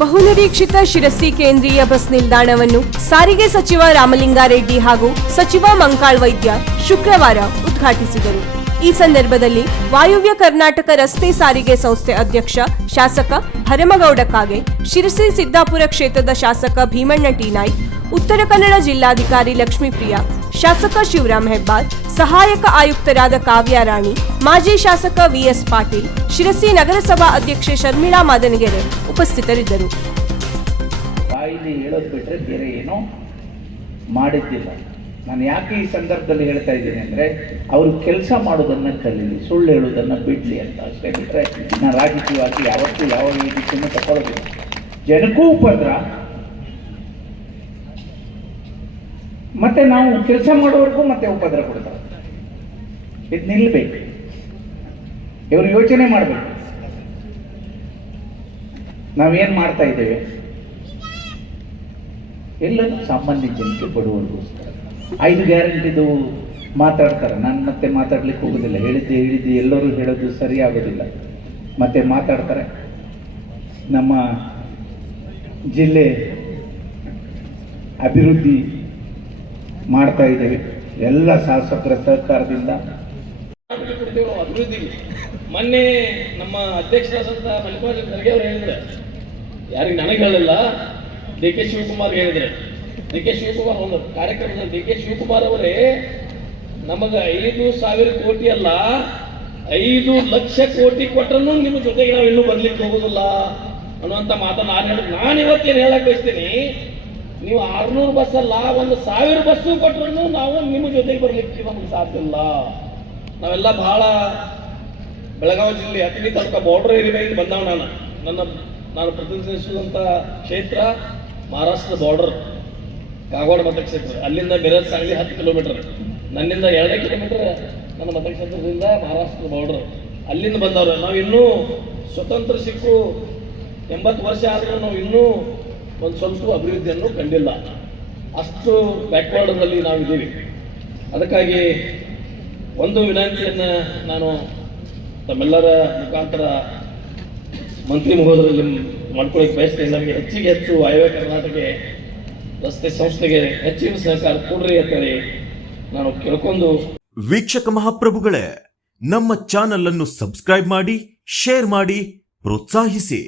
ಬಹುನಿರೀಕ್ಷಿತ ಶಿರಸಿ ಕೇಂದ್ರೀಯ ಬಸ್ ನಿಲ್ದಾಣವನ್ನು ಸಾರಿಗೆ ಸಚಿವ ರಾಮಲಿಂಗಾರೆಡ್ಡಿ ಹಾಗೂ ಸಚಿವ ಮಂಕಾಳ್ ವೈದ್ಯ ಶುಕ್ರವಾರ ಉದ್ಘಾಟಿಸಿದರು. ಈ ಸಂದರ್ಭದಲ್ಲಿ ವಾಯುವ್ಯ ಕರ್ನಾಟಕ ರಸ್ತೆ ಸಾರಿಗೆ ಸಂಸ್ಥೆ ಅಧ್ಯಕ್ಷ ಶಾಸಕ ಭರಮಗೌಡ ಕಾಗೆ, ಶಿರಸಿ ಸಿದ್ದಾಪುರ ಕ್ಷೇತ್ರದ ಶಾಸಕ ಭೀಮಣ್ಣ ಟಿ ನಾಯ್ಕ್, ಉತ್ತರ ಕನ್ನಡ ಜಿಲ್ಲಾಧಿಕಾರಿ ಲಕ್ಷ್ಮೀಪ್ರಿಯಾ, ಶಾಸಕ ಶಿವರಾಮ್ ಹೆಬ್ಬಾರ್, ಸಹಾಯಕ ಆಯುಕ್ತರಾದ ಕಾವ್ಯ ರಾಣಿ, ಮಾಜಿ ಶಾಸಕ ವಿಎಸ್ ಪಾಟೀಲ್, ಶಿರಸಿ ನಗರಸಭಾ ಅಧ್ಯಕ್ಷೆ ಶರ್ಮಿಳಾ ಮಾದನಗೆರೆ ಉಪಸ್ಥಿತರಿದ್ದರು. ಬಾಯಿಲಿ ಹೇಳೋದು ಬಿಟ್ಟರೆ ಬೇರೆ ಏನೋ ಮಾಡಿದ್ದಿಲ್ಲ. ನಾನು ಯಾಕೆ ಈ ಸಂದರ್ಭದಲ್ಲಿ ಹೇಳ್ತಾ ಇದ್ದೀನಿ ಅಂದರೆ, ಅವರು ಕೆಲಸ ಮಾಡೋದನ್ನು ಕಲೀಲಿ, ಸುಳ್ಳು ಹೇಳೋದನ್ನು ಬಿಡಲಿ ಅಂತ ಅಷ್ಟೇ. ಬಿಟ್ಟರೆ ನಾನು ರಾಜಕೀಯವಾಗಿ ಯಾವತ್ತೂ ಯಾವ ರೀತಿಯನ್ನು ತಗೊಳ್ಳೋದಿಲ್ಲ. ಜನಕ್ಕೂ ಉಪದ್ರ, ಮತ್ತೆ ನಾವು ಕೆಲಸ ಮಾಡೋವರೆಗೂ ಮತ್ತೆ ಉಪದ್ರ ಕೊಡ್ತಾರೆ. ಇದು ನಿಲ್ಲಬೇಕು. ಇವರು ಯೋಚನೆ ಮಾಡಬೇಕು, ನಾವೇನು ಮಾಡ್ತಾ ಇದ್ದೇವೆ. ಎಲ್ಲರೂ ಸಾಮಾನ್ಯ ಜನಕ್ಕೆ ಬಡವರಿಗೋಸ್ಕರ 5 ಗ್ಯಾರಂಟಿದು ಮಾತಾಡ್ತಾರೆ. ನಾನು ಮತ್ತೆ ಮಾತಾಡ್ಲಿಕ್ಕೆ ಹೋಗೋದಿಲ್ಲ. ಹೇಳಿದ್ದು ಎಲ್ಲರೂ ಹೇಳೋದು ಸರಿ ಆಗೋದಿಲ್ಲ. ಮತ್ತೆ ಮಾತಾಡ್ತಾರೆ. ನಮ್ಮ ಜಿಲ್ಲೆ ಅಭಿವೃದ್ಧಿ ಮಾಡ್ತಾ ಇದ್ದೇವೆ ಎಲ್ಲ ಶಾಸಕರ ಸಹಕಾರದಿಂದ. ಅಭಿವೃದ್ಧಿ ಮೊನ್ನೆ ನಮ್ಮ ಅಧ್ಯಕ್ಷರಾದಂಥ ಮಲ್ಲಿಕಾರ್ಜುನ ಖರ್ಗೆ ಅವರು ಹೇಳಿದ್ರೆ, ಯಾರಿಗೆ ನನಗೆ ಹೇಳಿಲ್ಲ, ಡಿ ಕೆ ಶಿವಕುಮಾರ್ ಹೇಳಿದ್ರೆ. ಡಿ ಕೆ ಶಿವಕುಮಾರ್ ಒಂದು ಕಾರ್ಯಕ್ರಮದಲ್ಲಿ ಡಿ ಕೆ ಶಿವಕುಮಾರ್ ಅವರೇ ನಮಗೆ 5,000 ಕೋಟಿ ಅಲ್ಲ 5 ಲಕ್ಷ ಕೋಟಿ ಕೊಟ್ಟರು ನಿಮ್ಮ ಜೊತೆಗೆ ನಾವು ಇನ್ನೂ ಬರ್ಲಿಕ್ಕೆ ಹೋಗೋದಿಲ್ಲ ಅನ್ನುವಂಥ ಮಾತನ್ನು ನಾನು ಹೇಳಿದ್ರೆ, ನಾನು ಇವತ್ತೇನು ಹೇಳಕ್ ಬಯಸ್ತೀನಿ, ನೀವು 600 ಬಸ್ ಅಲ್ಲ 1,000 ಬಸ್ಸು ಕೊಟ್ಟರು ನಾವು ನಿಮ್ಮ ಜೊತೆಗೆ ಬರ್ಲಿಕ್ಕೆ ನಮಗೆ ಸಾಧ್ಯ ಇಲ್ಲ. ನಾವೆಲ್ಲ ಬಹಳ ಬೆಳಗಾವಿ ಜಿಲ್ಲೆ ಅತಿನಿ ತಾಲೂಕು ಬಾರ್ಡರ್ ಏರಿಯಾದಿಂದ ಬಂದವ. ನಾನು ಪ್ರತಿನಿಧಿಸುವಂಥ ಕ್ಷೇತ್ರ ಮಹಾರಾಷ್ಟ್ರ ಬಾರ್ಡರ್, ಕಾಗವಾಡ ಮತಕ್ಷೇತ್ರ. ಅಲ್ಲಿಂದ ಬೆರದ್ ಸಾಗಲಿ 10 ಕಿಲೋಮೀಟರ್, ನನ್ನಿಂದ 2 ಕಿಲೋಮೀಟರ್ ನನ್ನ ಮತಕ್ಷೇತ್ರದಿಂದ ಮಹಾರಾಷ್ಟ್ರ ಬಾರ್ಡರ್. ಅಲ್ಲಿಂದ ಬಂದವರು. ನಾವು ಇನ್ನೂ ಸ್ವತಂತ್ರ ಸಿಕ್ಕು 80 ವರ್ಷ ಆದರೂ ನಾವು ಇನ್ನೂ ಒಂದು ಸ್ವಲ್ಪ ಅಭಿವೃದ್ಧಿಯನ್ನು ಕಂಡಿಲ್ಲ. ಅಷ್ಟು ಬ್ಯಾಕ್ವರ್ಡ್ನಲ್ಲಿ ನಾವಿದ್ದೀವಿ. ಅದಕ್ಕಾಗಿ ಒಂದು ವಿನಂತಿಯನ್ನು ನಾನು ತಮ್ಮೆಲ್ಲರ ಮುಖಾಂತರ ಮಂತ್ರಿ ಮಹೋದಯರಲ್ಲಿ ಮಾಡ್ಕೊಳ್ಳಿಕ್ಕೆ ಬಯಸ್ತೇನೆ. ನಮಗೆ ಹೆಚ್ಚು ವಾಯುವ್ಯ ಕರ್ನಾಟಕ ರಸ್ತೆ ಸಂಸ್ಥೆಗೆ ಹೆಚ್ಚಿನ ಸಹಕಾರ ಕೊಡ್ರಿ ಅಂತೇಳಿ ನಾನು ಕೇಳ್ಕೊಂಡು. ವೀಕ್ಷಕ ಮಹಾಪ್ರಭುಗಳೇ, ನಮ್ಮ ಚಾನಲ್ ಅನ್ನು ಸಬ್ಸ್ಕ್ರೈಬ್ ಮಾಡಿ, ಶೇರ್ ಮಾಡಿ, ಪ್ರೋತ್ಸಾಹಿಸಿ.